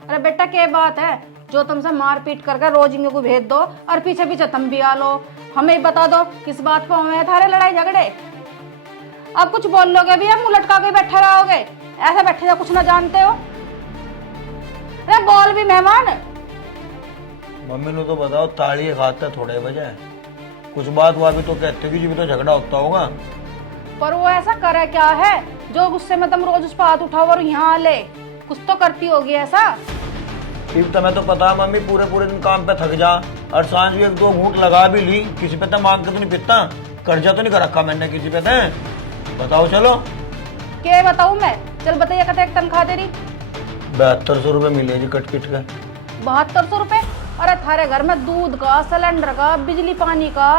अरे बेटा क्या बात है, जो तुमसे मार पीट करके रोज इनको को भेज दो और पीछे पीछे तुम भी आ लो। हमें बता दो किस बात पर हमें थारे लड़ाई झगड़े। अब कुछ बोल लोगे भी, मुंह लटका के बैठे रहोगे, ऐसे बैठे जा कुछ ना जानते हो। अरे बोल भी मेहमान। मम्मी ने तो बताओ ताड़ी खाते थोड़े बजे कुछ बात हुआ भी तो कहते कि जी भी तो झगड़ा होता होगा। पर वो ऐसा करे क्या है जो गुस्से में तुम रोज उस पर हाथ उठाओ और यहाँ ले, कुछ तो करती होगी ऐसा। फिर तुम्हें तो पता है मम्मी, पूरे पूरे दिन काम पे थक जा और सांझ भी एक दो घूंट लगा भी ली, किसी पे तो मांग के तो नहीं पीता, कर्जा तो नहीं कर रखा मैंने किसी पे। बताओ चलो क्या बताऊं मैं, चल बताइए कते एक तनख्वाह तेरी 7200 रुपये मिले जी कट पिट के। 7200 रुपए? अरे थारे घर में दूध का, सिलेंडर का, बिजली पानी का,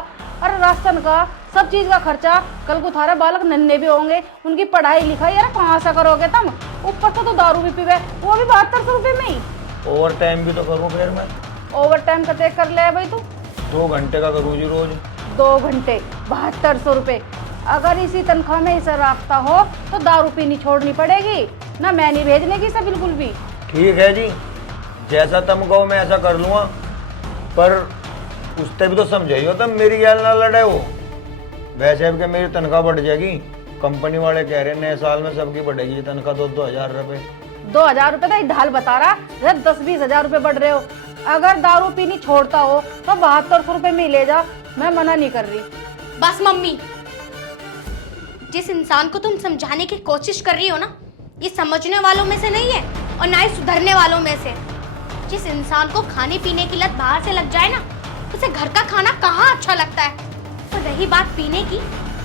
अरे राशन का, सब चीज का खर्चा। कल को थारे बालक नन्हे भी होंगे, उनकी पढ़ाई लिखाई अरे कहाँ से करोगे तुम? ऊपर तो दारू भी पीवे, वो भी 7200 रुपये में ही। ओवर टाइम भी तो करूँ फिर मैं। ओवर टाइम कते कर ले भाई तू? 2 घंटे का करूँ जी रोज। 2 घंटे 7200 रुपये। अगर इसी तनख्वाह में इसे रखता हो तो दारू पीनी छोड़नी पड़ेगी ना, मैं नहीं भेजने की इसे बिल्कुल भी। ठीक है जी, जैसा तुम कहो मैं ऐसा कर लूँगा, पर उससे भी तो समझाइयो तुम, मेरी गैल ना लड़े हो। वैसे अब क्या मेरी तनख्वाह बढ़ जाएगी, कंपनी वाले कह रहे हैं नए साल में सबकी बढ़ेगी तनख्वाह 2-2 हजार रुपये। 2000 रुपये तो ढाल बता रहा, 10-20 हजार रुपये बढ़ रहे हो। अगर दारू पीनी छोड़ता हो तो 7200 रुपये में ले जा, मैं मना नहीं कर रही। बस मम्मी, जिस इंसान को तुम समझाने की कोशिश कर रही हो ना, ये समझने वालों में से नहीं है और ना ही सुधरने वालों में से। जिस इंसान को खाने पीने की लत बाहर से लग जाए ना, उसे घर का खाना कहाँ अच्छा लगता है। और रही बात पीने की,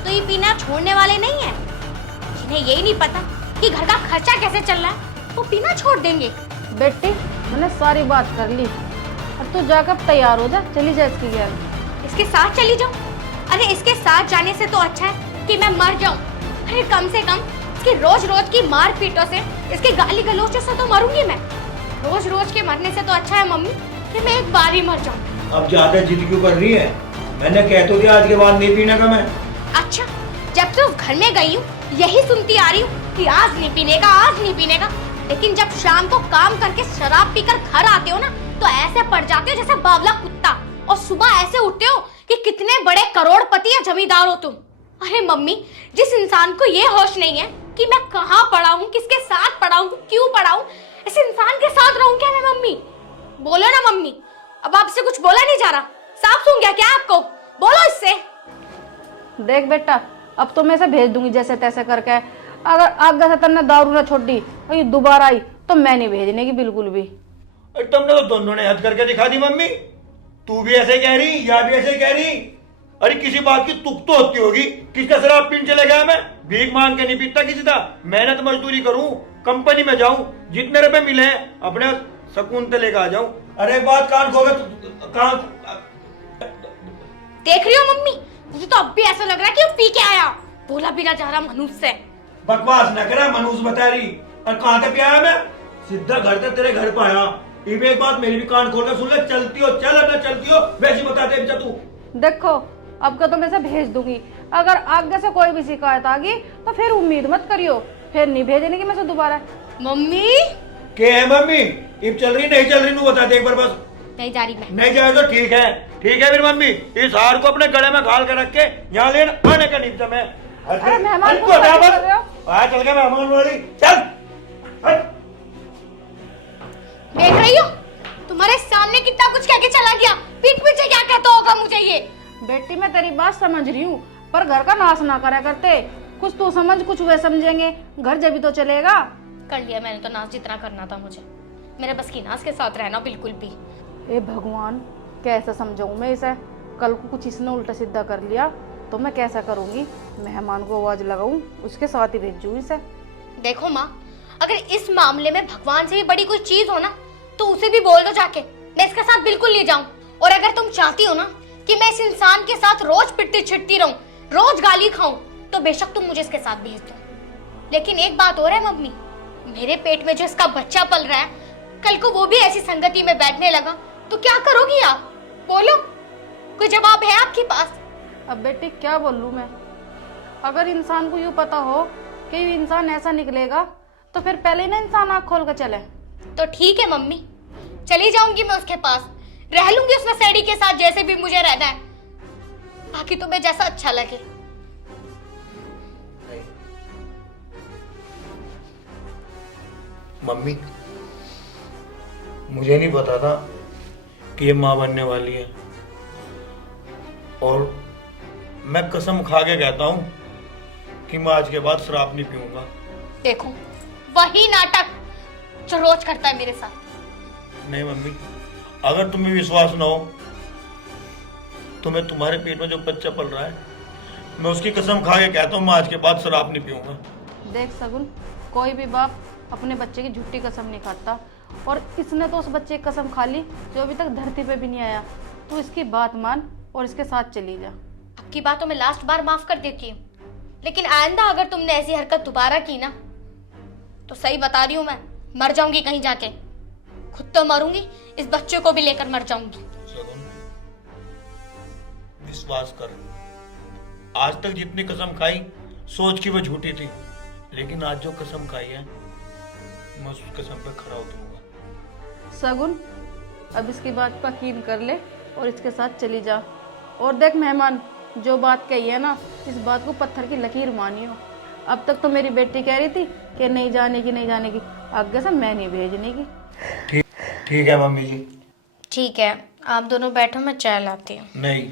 तो ये पीना छोड़ने वाले नहीं है। जिन्हें यही नहीं पता कि घर का खर्चा कैसे चल रहा है, वो पीना छोड़ देंगे। बेटी मैंने सारी बात कर ली, अब तू जाकर तैयार हो जा, चली जा इसकी गैल। इसके साथ चली जाऊं? अरे इसके साथ जाने से तो अच्छा है कि मैं मर जाऊं। अरे कम से कम इसकी रोज रोज की मार पीटों से, इसके गाली गलौचों से तो मरूंगी मैं। रोज रोज के मरने से तो अच्छा है मम्मी कि मैं एक बार ही मर जाऊं। अब ज्यादा जिद क्यों कर रही है? मैंने कह तो दिया आज के बाद नहीं पीने का मैं। अच्छा, जब से उस घर में गई हूँ यही सुनती आ रही हूँ कि आज नहीं पीने का, आज नहीं पीने का। लेकिन जब शाम को काम करके शराब पीकर घर आते हो ना, तो ऐसे पड़ जाते हो जैसे बावला कुत्ता, और सुबह ऐसे उठते हो कि कितने बड़े करोड़पति या जमींदार हो तुम। अरे मम्मी, जिस इंसान को ये होश नहीं है कि मैं कहाँ पड़ा हूँ, किसके साथ पड़ा हूँ, क्यों पड़ा हूँ, इस इंसान के साथ रहूं क्या मैं? मम्मी बोलो ना मम्मी, अब आपसे कुछ बोला नहीं जा रहा, साफ सुन गया क्या आपको? बोलो इससे। देख बेटा, अब तो मैं इसे भेज दूंगी जैसे तैसे करके। अगर आगे से तुमने दारू ना छोड़ दी और ये दोबारा आई तो मैं नहीं भेजने की बिल्कुल भी। तुमने तो दोनों ने हद करके दिखा दी मम्मी, तू भी ऐसे कह रही या भी ऐसे कह रही। अरे किसी बात की तुक तो होती होगी, किसका शराब पीने चले गया मैं? भीख मांग के नहीं पीता किसी का, मेहनत मजदूरी करूं, कंपनी में जाऊं, जितने रुपए मिले अपने सुकून से लेकर आ जाऊं। अरे बात कान खोगे कान। देख रही हो मम्मी, मुझे तो अब भी ऐसा लग रहा है कि वो पी के आया, बोला भी ना जा रहा मनुष्य से। बकवास न करा, मनुष्य बता रही। और कहां तक आया मैं? सीधा घर तक तेरे घर पे आया। इवे एक बात मेरी भी कान खोल कर सुन ले, चलती हो चल, ना चलती हो वैसी बता दे तू। देखो अब का तो मैं इसे भेज दूंगी, अगर आगे से कोई भी शिकायत आ गई तो फिर उम्मीद मत करियो, फिर नहीं भेजने की मैं से दोबारा। मम्मी क्या है मम्मी? इब चल रही नहीं चल रही तू बता दे एक बार बस। नहीं जा रही मैं। नहीं जाए तो ठीक है, ठीक है फिर मम्मी, इस हार को अपने गले में घाल के रख के यहाँ लेने आने का नहीं समय। अरे मेहमान को हटा बस। आ चल गया मेहमान वाली, चल हट। देख रही हो, तुम्हारे सामने कितना कुछ कह के चला गया, पीठ पीछे क्या कहता होगा मुझे ये। बेटी मैं तेरी बात समझ रही हूँ, पर घर का नाश ना करा करते, कुछ तू समझ कुछ वे समझेंगे, घर जब भी तो चलेगा। कर लिया मैंने तो नाश जितना करना था मुझे, मेरे बस की नाश के साथ रहना बिल्कुल भी। ए भगवान, कैसे समझाऊं मैं इसे? कल को कुछ इसने उल्टा सीधा कर लिया तो मैं कैसा करूंगी? मेहमान को आवाज लगाऊं, उसके साथ ही भेजूं इसे। देखो माँ, अगर इस मामले में भगवान से भी बड़ी कोई चीज हो ना, तो उसे भी बोल दो जाके, मैं इसके साथ बिल्कुल नहीं जाऊं। और अगर तुम चाहती हो ना कि मैं इस इंसान के साथ रोज पिटती छिटती रहूं, रोज गाली खाऊं, तो बेशक तुम मुझे इसके साथ भेज दो। लेकिन एक बात और है मम्मी, मेरे पेट में जो इसका बच्चा पल रहा है, कल को वो भी ऐसी संगति में बैठने लगा तो क्या करोगी आप? बोलो, कोई जवाब है आपके पास? अब बेटी क्या बोलूं मैं? अगर इंसान को यूं पता हो कि ये इंसान ऐसा निकलेगा तो फिर पहले ही ना इंसान आँख खोल कर चले। तो ठीक है मम्मी, चली जाऊंगी मैं उसके पास, रह लूंगी उसमें सैडी के साथ जैसे भी मुझे रहना है, बाकी तुम्हें जैसा अच्छा लगे। मम्मी, मुझे नहीं पता था कि ये माँ बनने वाली है, और मैं कसम खा के कहता हूँ कि मैं आज के बाद शराब नहीं पीऊंगा। देखो वही नाटक जो रोज करता है मेरे साथ। नहीं मम्मी, अगर तुम्हें विश्वास ना हो तो मैं तुम्हारे पेट में जो बच्चा पल रहा है, मैं उसकी कसम खा के कहता हूँ मैं आज के बाद शराब नहीं पीऊंगा। देख सगुन, कोई भी बाप अपने बच्चे की झूठी कसम नहीं खाता, और इसने तो उस बच्चे की कसम खा ली जो अभी तक धरती पे भी नहीं आया। तू इसकी बात मान और इसके साथ चली जा। आपकी बात तो मैं लास्ट बार माफ कर देती हूँ, लेकिन आइंदा अगर तुमने ऐसी हरकत दोबारा की ना, तो सही बता रही हूँ मैं मर जाऊंगी कहीं जाके। खुद तो मरूंगी, इस बच्चे को भी लेकर मर जाऊंगी। विश्वास कर, आज तक जितनी कसम खाई सोच की वो झूठी थी, लेकिन आज जो कसम खाई है मैं उस कसम पे खरा उतरूंगा। सगुन, अब इसकी बात पर यकीन कर ले और इसके साथ चली जा। और देख मेहमान, जो बात कही है ना, इस बात को पत्थर की लकीर मानियो। अब तक तो मेरी बेटी कह रही थी कि नहीं जाने की, नहीं जाने की, आगे से मैं नहीं भेजने की। ठीक है मम्मी जी। ठीक है, आप दोनों बैठो, मैं चाय लाती हूँ। नहीं,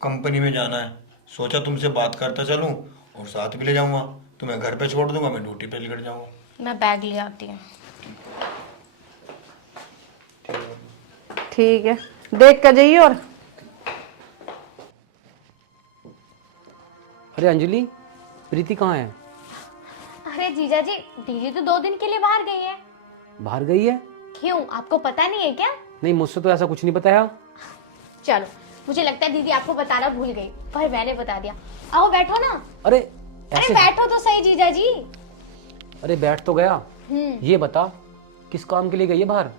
कंपनी में जाना है, सोचा तुमसे बात करता चलूं और साथ भी ले जाऊंगा। तुम्हें घर पे छोड़ दूंगा, मैं ड्यूटी पे निकल जाऊंगा। मैं बैग ले आती हूँ। ठीक है, देख कर जाइए। और अरे अंजलि, प्रीति कहाँ है? अरे जीजा जी, दीदी तो 2 दिन के लिए बाहर गई है। बाहर गई है? क्यों, आपको पता नहीं है क्या? नहीं, मुझसे तो ऐसा कुछ नहीं बताया। चलो, मुझे लगता है दीदी आपको बताना भूल गई, पर मैंने बता दिया। आओ बैठो ना। अरे अरे ऐसे? बैठो तो सही जीजा जी। अरे बैठ तो गया, ये बता किस काम के लिए गई है बाहर?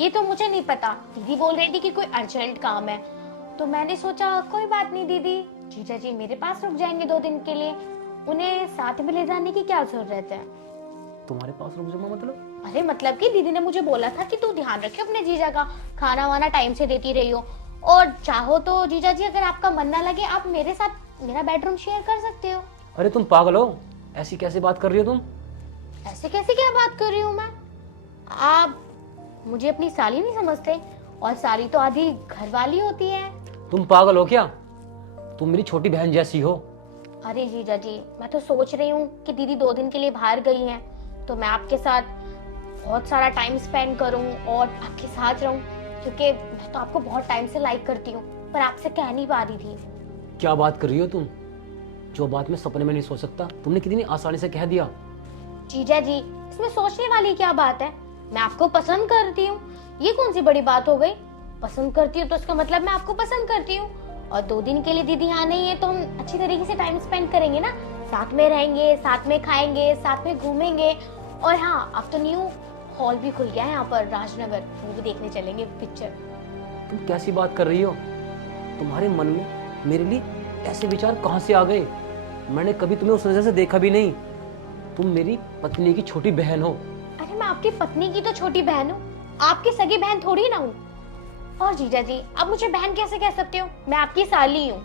ये तो मुझे नहीं पता, दीदी बोल रही थी कि कोई अर्जेंट काम है, तो मैंने सोचा कोई बात नहीं दीदी, जीजा जी मेरे पास रुक जाएंगे 2 दिन के लिए, उन्हें साथ में ले जाने की क्या जरूरत है? तुम्हारे पास रुक जाऊंगा मतलब? अरे मतलब कि दीदी ने मुझे बोला था कि तू ध्यान रखियो अपने जीजा का, खाना वाना टाइम से देती रही हो, और चाहो तो जीजा जी अगर आपका मन ना लगे, आप मेरे साथ मेरा बेडरूम शेयर कर सकते हो। अरे तुम पागल हो, ऐसी कैसे बात कर रही हो तुम? ऐसे कैसे क्या बात कर रही हूँ मैं? आप मुझे अपनी साली नहीं समझते, और साली तो आधी घरवाली होती है। तुम पागल हो क्या? तुम मेरी छोटी बहन जैसी हो। अरे जीजा जी, मैं तो सोच रही हूँ कि दीदी 2 दिन के लिए बाहर गई हैं, तो मैं आपके साथ बहुत सारा टाइम स्पेंड करूँ और आपके साथ रहूँ, क्योंकि मैं तो आपको बहुत टाइम से लाइक करती हूँ, पर आपसे कह नहीं पा रही थी। क्या बात कर रही हो तुम? जो बात मैं सपने में नहीं सोच सकता, तुमने कितनी आसानी से कह दिया। जीजा जी, इसमें सोचने वाली क्या बात है? मैं आपको पसंद करती हूँ, ये कौन सी बड़ी बात हो गई? पसंद करती हूँ तो इसका मतलब मैं आपको पसंद करती हूँ, और 2 दिन के लिए दीदी यहाँ नहीं है तो हम अच्छी तरीके से टाइम स्पेंड करेंगे ना, साथ में रहेंगे, साथ में खाएंगे, साथ में घूमेंगे। और हाँ, अब तो न्यू हॉल भी खुल गया है यहाँ पर राजनगर, मूवी देखने चलेंगे, पिक्चर। तुम कैसी बात कर रही हो? तुम्हारे मन में मेरे लिए ऐसे विचार कहाँ से आ गए? मैंने कभी तुम्हें उस नजर से देखा भी नहीं। तुम मेरी पत्नी की छोटी बहन हो। अरे मैं आपकी पत्नी की तो छोटी बहन हूँ, आपकी सगी बहन थोड़ी ना हूँ। और जीजा जी, आप मुझे बहन कैसे कह सकते हो? मैं आपकी साली हूँ।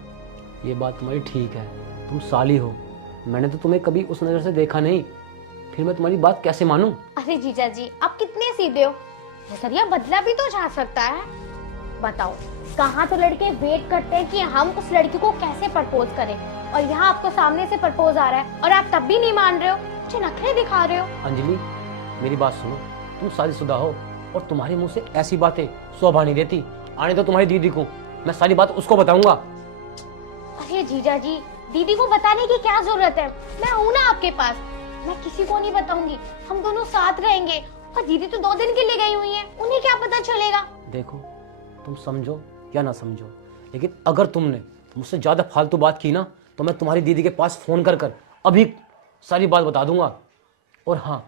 ये बात तुम्हारी ठीक है, तुम साली हो, मैंने तो तुम्हें कभी उस नजर से देखा नहीं, फिर मैं तुम्हारी बात कैसे मानूं? अरे जीजा जी, आप कितने सीधे हो, नजरिया बदला भी तो जा सकता है। बताओ, कहाँ तो लड़के वेट करते हैं कि हम उस लड़की को कैसे प्रपोज करें, और यहाँ आपको सामने से प्रपोज आ रहा है और आप तब भी नहीं मान रहे हो, मुझे नखरे दिखा रहे हो। अंजलि, मेरी बात सुनो, तुम शादीशुदा हो और तुम्हारे मुंह से ऐसी बातें शोभा नहीं देती। आने दो तुम्हारी दीदी को, मैं सारी बात उसको बताऊंगा। अरे जीजा जी, दीदी को बताने की क्या जरूरत है? मैं हूं ना आपके पास, मैं किसी को नहीं बताऊंगी, हम दोनों साथ रहेंगे। और दीदी तो 2 दिन के लिए गई हुई है, उन्हें क्या पता चलेगा? देखो, तुम समझो या ना समझो, लेकिन अगर तुमने मुझसे ज्यादा फालतू बात की ना, तो मैं तुम्हारी दीदी के पास फोन कर कर अभी सारी बात बता दूंगा। और हाँ,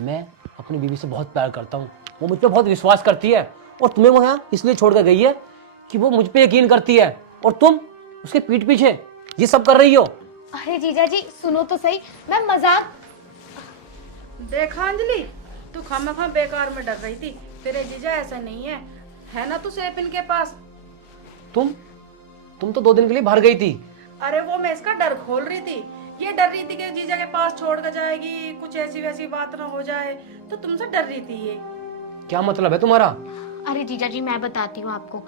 मैं अपनी बीवी से बहुत प्यार करता हूँ, वो मुझ पर बहुत विश्वास करती है, और तुम्हें वो यहाँ इसलिए छोड़ कर गई है कि वो मुझ पे यकीन करती है, और तुम उसके पीठ पीछे ये सब कर रही हो। अरे जीजा जी, सुनो तो सही, मैं मजाक। देखा अंजलि, तू खामखा बेकार में डर रही थी। तेरे जीजा ऐसा नहीं है ना तू सिर्फ इनके पास। तुम तो 2 दिन के लिए बाहर गई थी। अरे वो मैं इसका डर खोल रही थी। ये डर रही थी कि जीजा के पास छोड़ कर जाएगी, कुछ ऐसी वैसी बात ना हो जाए, तो तुमसे डर रही थी ये। क्या मतलब है तुम्हारा? अरे जीजा जी मैं बताती हूँ आपको,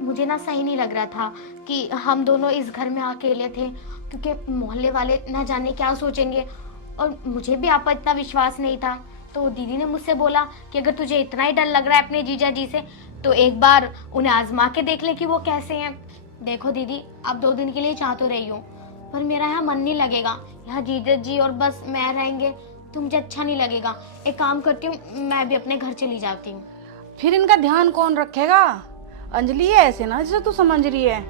मुझे ना सही नहीं लग रहा था कि हम दोनों इस घर में अकेले थे, क्योंकि मोहल्ले वाले ना जाने क्या सोचेंगे, और मुझे भी आप पर इतना विश्वास नहीं था। तो दीदी ने मुझसे बोला कि अगर तुझे इतना ही डर लग रहा है अपने जीजा जी से, तो एक बार उन्हें आजमा के देख ले कि वो कैसे हैं। देखो दीदी, आप 2 दिन के लिए चाह तो रही हो, पर मेरा यहाँ मन नहीं लगेगा। यहाँ जीजा जी और बस मैं रहेंगे तो मुझे अच्छा नहीं लगेगा। एक काम करती हूँ, मैं भी अपने घर चली जाती हूँ। फिर इनका ध्यान कौन रखेगा? अंजलि है ऐसे ना जैसे तू समझ रही है,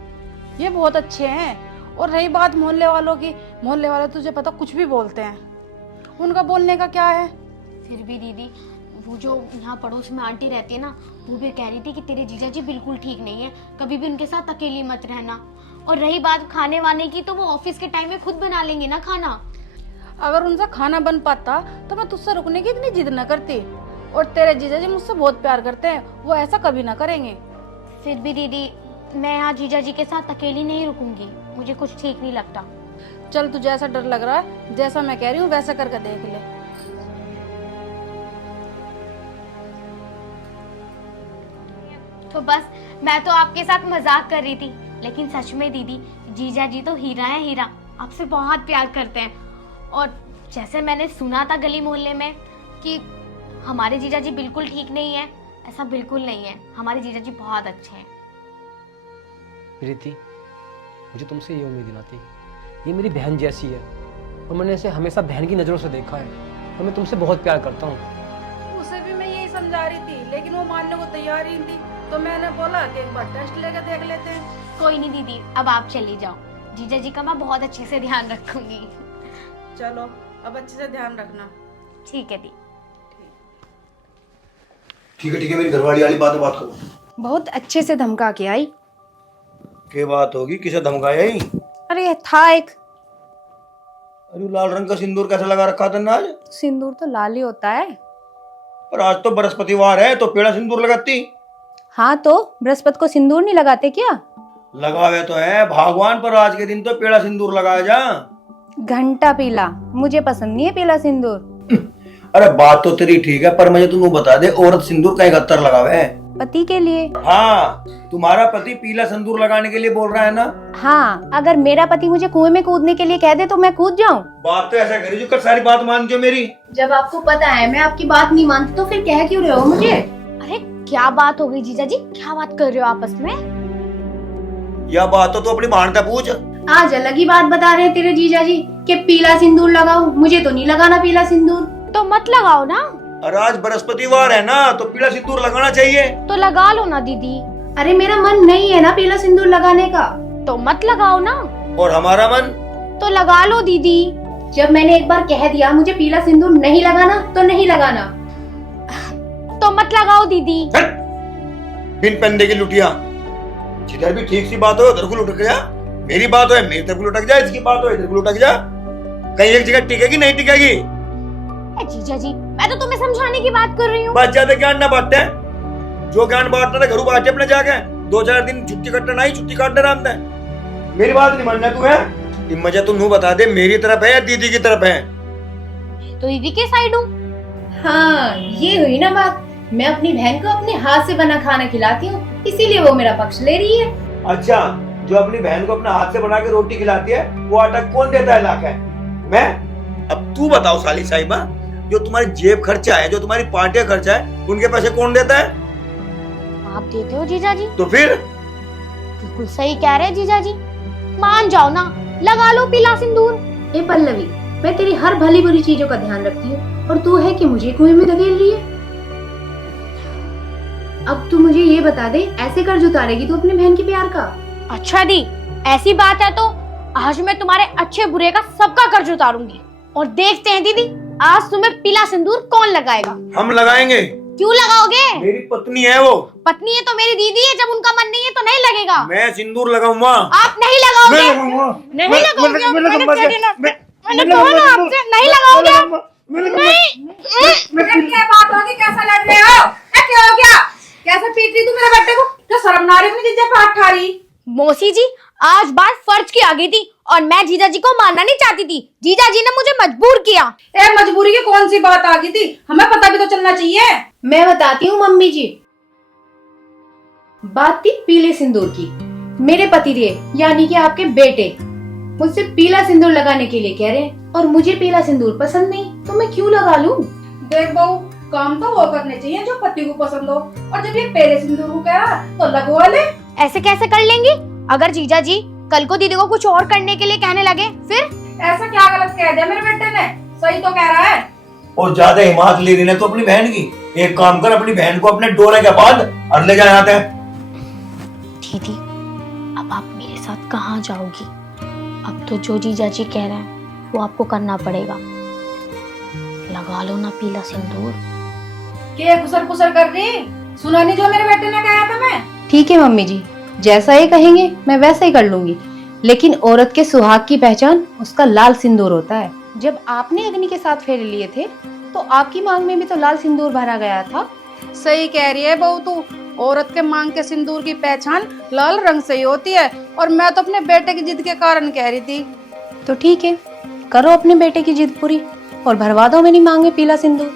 ये बहुत अच्छे हैं। और रही बात मोहल्ले वालों की, मोहल्ले वाले तुझे पता कुछ भी बोलते हैं, उनका बोलने का क्या है। फिर भी दीदी, वो जो यहाँ पड़ोस में आंटी रहती है ना, वो भी कह रही थी कि तेरे जीजा जी बिल्कुल ठीक नहीं है, कभी भी उनके साथ अकेली मत रहना। और रही बात खाने वाने की, तो वो ऑफिस के टाइम में खुद बना लेंगे ना खाना। अगर उनसे खाना बन पाता तो मैं तुझसे रुकने की इतनी जिद न करती। और तेरे जीजा जी मुझसे बहुत प्यार करते हैं, वो ऐसा कभी ना करेंगे। फिर भी दीदी, मैं यहाँ जीजा जी के साथ अकेली नहीं रुकूंगी, मुझे कुछ ठीक नहीं लगता। चल तुझे ऐसा डर लग रहा है, जैसा मैं कह रही हूँ वैसा करके देख ले। तो बस मैं तो आपके साथ मजाक कर रही थी, लेकिन सच में दीदी, जीजा जी तो हीरा है हीरा, आपसे बहुत प्यार करते हैं। और जैसे मैंने सुना था गली मोहल्ले में कि हमारे जीजा जी बिल्कुल ठीक नहीं है, ऐसा बिल्कुल नहीं है। हमारे जीजा जी बहुत अच्छे हैं। प्रीति, मुझे तुमसे ये उम्मीद ना थी। ये मेरी बहन जैसी है और मैंने इसे हमेशा बहन की नज़रों से देखा है, और मैं तुमसे बहुत प्यार करता हूँ। उसे भी मैं यही समझा रही थी, लेकिन वो मानने को तैयार ही नहीं थी। तो मैंने बोला कि एक बार टेस्ट लेकर देख लेते हैं। कोई नहीं दीदी, अब आप चली जाओ, जीजा जी का मैं बहुत अच्छे से ध्यान रखूंगी। चलो अब अच्छे से ध्यान रखना। ठीक है दी। ठीक है, मेरी घरवाली वाली बात करो। बहुत अच्छे से धमका के आई। क्या बात होगी, किसे धमकाया ही? अरे था एक। अरे लाल रंग का सिंदूर कैसे लगा रखा था ना आज? सिंदूर तो लाल ही होता है। और आज तो बृहस्पतिवार है, तो पीला सिंदूर लगाती। हाँ तो बृहस्पति को सिंदूर नहीं लगाते क्या? लगावे तो है भगवान, पर आज के दिन तो पीला सिंदूर लगाया जा। घंटा पीला, मुझे पसंद नहीं है पीला सिंदूर। अरे बात तो तेरी ठीक है, पर मुझे तुम बता दे, औरत सिंदूर कहीं गत्तर लगावे? पति के लिए। हाँ, तुम्हारा पति पीला सिंदूर लगाने के लिए बोल रहा है ना? हाँ, अगर मेरा पति मुझे कुएं में कूदने के लिए कह दे तो मैं कूद जाऊं। बात तो ऐसा करी जो कर सारी बात मान जो मेरी। जब आपको पता है मैं आपकी बात नहीं मानती, तो फिर कह क्यों रहे हो मुझे? अरे क्या बात हो गई जीजा जी, क्या बात कर रहे हो आपस में? यह बात तो तू अपनी बहन से पूछ। आज अलग ही बात बता रहे हैं तेरे जीजा जी कि पीला सिंदूर लगाओ, मुझे तो नहीं लगाना पीला सिंदूर। तो मत लगाओ ना। अरे आज बृहस्पतिवार है ना, तो पीला सिंदूर लगाना चाहिए। तो लगा लो ना दीदी। अरे मेरा मन नहीं है ना पीला सिंदूर लगाने का। तो मत लगाओ ना। और हमारा मन? तो लगा लो दीदी। जब मैंने एक बार कह दिया मुझे पीला सिंदूर नहीं लगाना, तो नहीं लगाना। तो मत लगाओ दीदी। बिन पंडे की लुटिया, जिधर भी ठीक सी बात हो उधर को लुटक जा। मेरी बात हो मेरी तरफ लुटक जा, इसकी बात हो इधर को लुटक जा। कहीं एक जगह टिकेगी नहीं टिकेगी। जीजा जी, मैं तो तुम्हें समझाने की बात कर रही हूँ। बात ज्यादा ज्ञान ना बांटते, जो ज्ञान बांटना था घरों बांटे अपने जाके। 2-4 दिन छुट्टी कटना नहीं, छुट्टी काटने राम है। मेरी बात नहीं मानना तू है? मजा तू नू बता दे, मेरी तरफ है या दीदी की तरफ है? तो दीदी के साइड हूँ। हाँ, ये हुई ना बात। मैं अपनी बहन को अपने हाथ से बना खाना खिलाती हूँ, इसीलिए वो मेरा पक्ष ले रही है। अच्छा, जो अपनी बहन को अपना हाथ से बना के रोटी खिलाती है, वो आटा कौन देता है लाके? मैं? अब तू बताओ साली साहिबा, जो तुम्हारी जेब खर्चा है, जो तुम्हारी पार्टियां खर्चा है, उनके पैसे कौन देता है? आप देते हो जीजा जी। तो फिर? बिल्कुल सही कह रहे हैं जीजा जी, मान जाओ ना, लगा लो पीला सिंदूर। ए पल्लवी, मैं तेरी हर भली बुरी चीजों का ध्यान रखती हूँ, और तू है कि मुझे कुएं में धकेल रही है। अब तू मुझे ये बता दे, ऐसे कर्ज उतारेगी तू अपने बहन के प्यार का? अच्छा दी, ऐसी बात है तो आज मैं तुम्हारे अच्छे बुरे का सबका कर्ज उतारूंगी, और देखते हैं दीदी आज तुम्हें पीला सिंदूर कौन लगाएगा। हम लगाएंगे। क्यों लगाओगे? मेरी पत्नी है वो। पत्नी है तो मेरी दीदी है, जब उनका मन नहीं है तो नहीं लगेगा। मैं सिंदूर लगाऊंगा। आप नहीं लगाओगे? नहीं लगाओगे? मैंने कहा ना आपसे, नहीं लगाओगे? क्या बात होगी, कैसा लड़ रहे हो? क्या हो गया? कैसे पीट रही तू मेरे बेटे को? क्या शर्म ना आ रही अपनी जीजा पे हाथ उठा रही? मौसी जी, आज बात फर्ज की आ गई थी और मैं जीजा जी को मारना नहीं चाहती थी। जीजा जी ने मुझे मजबूर किया। ए मजबूरी की कौन सी बात आ गई थी? हमें पता भी तो चलना चाहिए। मैं बताती हूँ मम्मी जी। बात थी पीले सिंदूर की। मेरे पतिदेव यानी कि आपके बेटे मुझसे पीला सिंदूर लगाने के लिए कह रहे हैं और मुझे पीला सिंदूर पसंद नहीं, तो मैं क्यों लगा लूं? देख बहू, काम तो वो करने चाहिए जो पति को पसंद हो, और जब ये पहले सिंदूर को कह रहा तो लगवा ले। ऐसे कैसे कर लेंगी? अगर जीजा जी कल को दीदी को कुछ और करने के लिए कहने लगे फिर? ऐसा क्या गलत कह दिया मेरे बेटे ने? सही तो कह रहा है। और ज्यादा हिम्मत ले रही है तो अपनी बहन की। एक काम कर, अपनी बहन को अपने डोले के बाद और ले जा आते हैं। दीदी, अब आप मेरे साथ कहाँ जाओगी? अब तो जो जीजा जी कह रहे हैं वो आपको करना पड़ेगा। लगा लो ना पीला सिंदूर। क्या खुसर खुसर कर रही? सुना नहीं जो मेरे बेटे ने कहा था? मैं ठीक है मम्मी जी, जैसा ये कहेंगे मैं वैसा ही कर लूंगी, लेकिन औरत के सुहाग की पहचान उसका लाल सिंदूर होता है। जब आपने अग्नि के साथ फेरे लिए थे तो आपकी मांग में भी तो लाल सिंदूर भरा गया था। सही कह रही है बहू तू। औरत के मांग के सिंदूर की पहचान लाल रंग से ही होती है, और मैं तो अपने बेटे की जिद के कारण कह रही थी। तो ठीक है, करो अपने बेटे की जिद पूरी और भरवा दो मेरी मांग में पीला सिंदूर।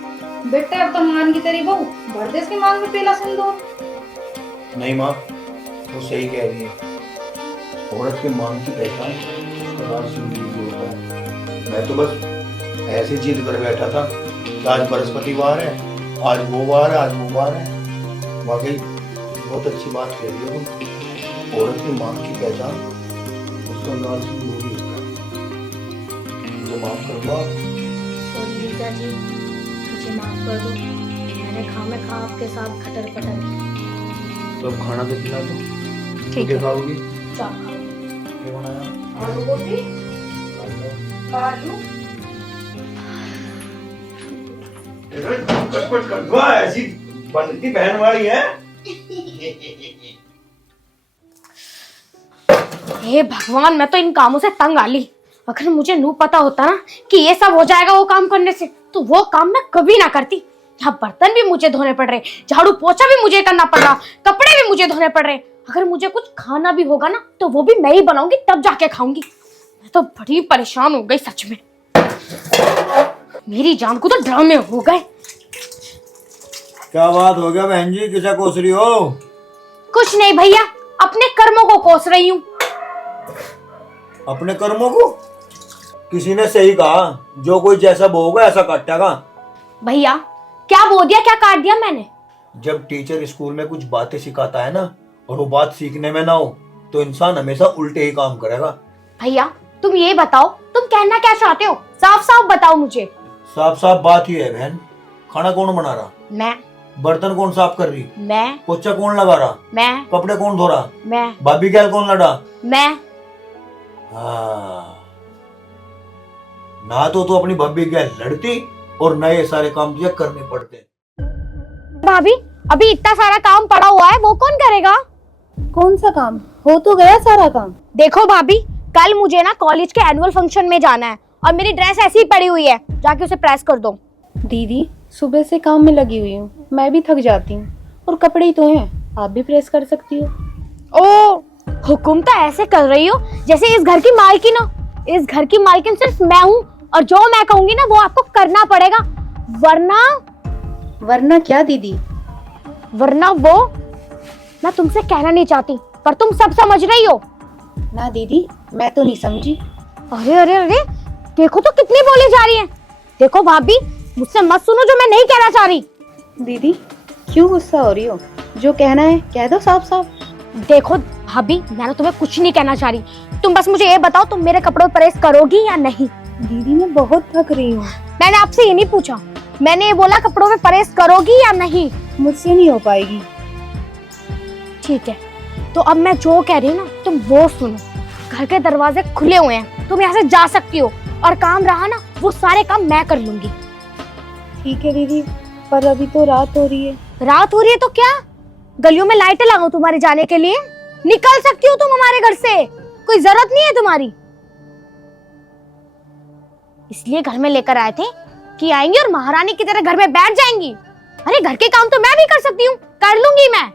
बेटे अब तो मान की तेरी बहू, भर दे इसकी मांग में पीला सिंदूर। नहीं माँ, वो सही कह रही है। औरत के मांग की पहचान उसका लाल सिंदूर ही होता है। मैं तो बस ऐसे जिद कर बैठा था कि आज बृहस्पतिवार है, आज वो वार है, आज वो वार है। वाकई बहुत अच्छी बात कह रही हो तुम। औरत की मांग की पहचान उसका लाल सिंदूर ही होता है। मुझे माफ कर दो आप। सॉरी जीजा जी, मुझे माफ कर दो। मैंने खामखा आपके साथ खटर पटर किया। तो अब खाना तो खिला दो। ठीक है, है। खाओगी? चाप खाओ। क्या बनाया? आलू गोभी, आलू। कुछ कर दो, ऐसी बनती बहन वाली है। हे भगवान, मैं तो इन कामों से तंग आ ली। अगर मुझे नू पता होता ना कि ये सब हो जाएगा वो काम करने से, तो वो काम मैं कभी ना करती। यहाँ बर्तन भी मुझे धोने पड़ रहे, झाड़ू पोछा भी मुझे करना पड़ रहा, कपड़े भी मुझे धोने पड़ रहे। अगर मुझे कुछ खाना भी होगा ना तो वो भी मैं ही बनाऊंगी, तब जाके खाऊंगी। मैं तो बड़ी परेशान हो गई सच में। मेरी जान को तो ड्रामे हो गए। क्या बात हो गया बहन जी, किसे कोस रही हो? कुछ नहीं भैया, अपने कर्मों को कोस रही हूँ। अपने कर्मों को? किसी ने सही कहा, जो कोई जैसा बोगा ऐसा काटेगा। भैया क्या बो दिया, क्या काट दिया मैंने? जब टीचर स्कूल में कुछ बातें सिखाता है ना, और वो बात सीखने में ना हो, तो इंसान हमेशा उल्टे ही काम करेगा। भैया तुम ये बताओ, तुम कहना क्या चाहते हो? साफ साफ बताओ मुझे। साफ साफ बात ही है बहन। खाना कौन बना रहा? मैं। बर्तन कौन साफ कर रही? मैं। पोछा कौन लगा रहा? मैं। कपड़े कौन धो रहा? मैं। भाभी गैल कौन लड़ा? मैं। हाँ। ना तो तू अपनी भाभी गैल लड़ती, और ना ये सारे काम तुझे करने पड़ते। भाभी अभी इतना सारा काम पड़ा हुआ है, वो कौन करेगा? कौन सा काम? हो तो गया सारा काम। देखो भाभी, कल मुझे ना कॉलेज के एनुअल फंक्शन में जाना है और मेरी ड्रेस ऐसी ही पड़ी हुई है, जाके उसे प्रेस कर दो। दीदी सुबह से काम में लगी हुई हूँ, मैं भी थक जाती हूँ, और कपड़े ही तो हैं, आप भी प्रेस कर सकती हो। ओ, हुकुम तो ऐसे कर रही हो जैसे इस घर की मालकिन हो। इस घर की मालकिन सिर्फ मैं हूँ, और जो मैं कहूंगी ना वो आपको करना पड़ेगा, वरना क्या दीदी? वरना वो मैं तुमसे कहना नहीं चाहती, पर तुम सब समझ रही हो। ना दीदी, मैं तो नहीं समझी। अरे अरे अरे, देखो तो कितनी बोली जा रही है। देखो भाभी, मुझसे मत सुनो जो मैं नहीं कहना चाह रही। दीदी क्यों गुस्सा हो रही हो? जो कहना है कह दो साफ साफ। देखो भाभी, मैंने तुम्हें कुछ नहीं कहना चाह रही। तुम बस मुझे ये बताओ, तुम मेरे कपड़ों पर प्रेस करोगी या नहीं? दीदी मैं बहुत थक रही हूँ। मैंने आपसे ये नहीं पूछा, मैंने ये बोला कपड़ों पे प्रेस करोगी या नहीं? मुझसे नहीं हो पाएगी। ठीक है, तो अब मैं जो कह रही हूँ ना तुम वो सुनो। घर के दरवाजे खुले हुए हैं, तुम यहाँ से जा सकती हो, और काम रहा ना वो सारे काम मैं कर लूंगी। ठीक है दीदी, पर अभी तो रात हो रही है। रात हो रही है तो क्या, गलियों में लाइटें लगाऊं तुम्हारे जाने के लिए? निकल सकती हो तुम हमारे घर से, कोई जरूरत नहीं है तुम्हारी। इसलिए घर में लेकर आए थे की आएंगी और महारानी की तरह घर में बैठ जाएंगी। अरे घर के काम तो मैं भी कर सकती हूँ, कर लूंगी मैं।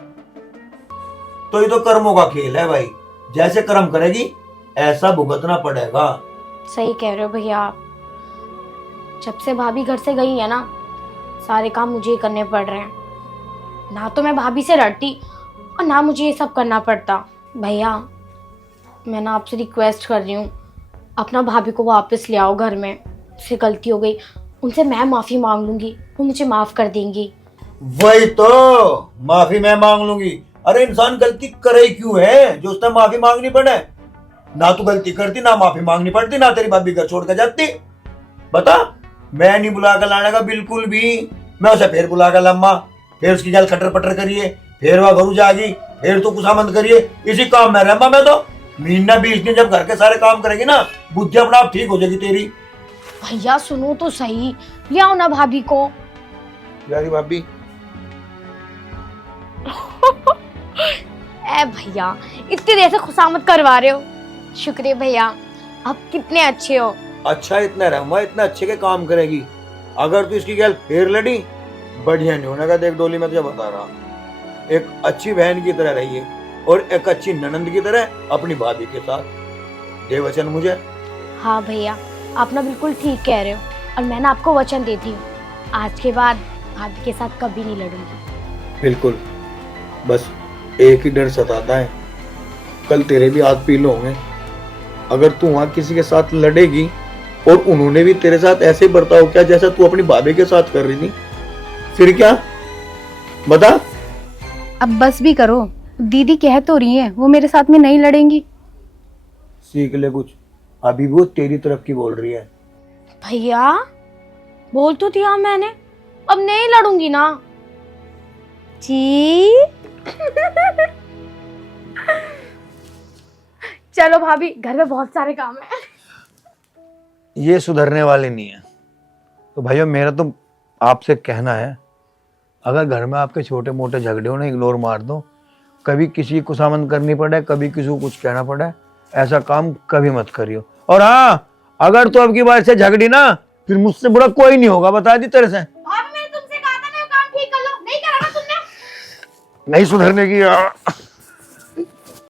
तो ये तो कर्मों का खेल है भाई, जैसे कर्म करेगी ऐसा भुगतना पड़ेगा। सही कह रहे हो भैया आप। जब से भाभी घर से गई है ना, सारे काम मुझे ही करने पड़ रहे हैं। ना तो मैं भाभी से लड़ती और ना मुझे ये सब करना पड़ता। भैया मैं ना आपसे रिक्वेस्ट कर रही हूँ, अपना भाभी को वापस ले आओ घर में। उससे गलती हो गई, उनसे मैं माफ़ी मांग लूंगी, वो मुझे माफ़ कर देंगी। वही तो, माफी मैं मांग लूंगी। अरे इंसान गलती करे ही क्यों है जो उसने माफी मांगनी पड़े? ना तू गलती करती, ना माफी मांगनी पड़ती, ना तेरी भाभी घर छोड़ कर जाती। बता, मैं नहीं बुला कर लाने का बिल्कुल भी। मैं उसे फिर बुला कर लम्मा, फिर उसकी गल खटर पटर करिए, फिर वह घरू जागी, फिर तू खुशामंद करिए, इसी काम में रहमा। मैं तो महीना 20 दिन जब घर के सारे काम करेगी ना, बुद्धि अपना आप ठीक हो जाएगी तेरी। भैया सुनो तो सही, ले आओ ना भाभी को। यारी भाभी ए भैया इतनी देर से खुशामद करवा रहे हो, शुक्रिया भैया, आप कितने अच्छे हो। अच्छा इतना रहमा, इतना अच्छे के काम करेगी। अगर तू इसकी गल फिर लड़ी, बढ़िया नहीं होने का। देख डोली, मैं तुझे बता रहा, एक अच्छी बहन की तरह रहिए और एक अच्छी ननंद की तरह अपनी भाभी के साथ दे वचन मुझे। हाँ भैया आप ना बिल्कुल ठीक कह रहे हो, और मैं ना आपको वचन देती हूँ, आज के बाद भाभी के साथ कभी नहीं लड़ूंगी। बिल्कुल, बस एक ही डर सताता है, कल तेरे भी हाथ पीले होंगे। अगर तू वहां किसी के साथ लड़ेगी और उन्होंने भी तेरे साथ ऐसे बर्ताव किया जैसा तू अपनी भाभी के साथ कर रही थी, फिर क्या? बता। अब बस भी करो, दीदी कह तो रही है वो मेरे साथ में नहीं लड़ेंगी। सीख ले कुछ, अभी वो तेरी तरफ की बोल रही है। भैया बोल तो दिया मैंने, अब नहीं लड़ूंगी ना जी। चलो भाभी, घर में बहुत सारे काम है। ये सुधरने वाले नहीं है। तो भैया मेरा तो आपसे कहना है, अगर घर में आपके छोटे मोटे झगड़े हो ना, इग्नोर मार दो। कभी किसी की खुशामंद करनी पड़े, कभी किसी को कुछ कहना पड़े, ऐसा काम कभी मत करियो। और हाँ, अगर तो अब की बार से झगड़ी ना, फिर मुझसे बुरा कोई नहीं होगा, बता दी तेरे से। भाभी मैंने तुमसे कहा था ना, वो काम ठीक कर लो, नहीं करा ना तुमने। नहीं सुधरने की।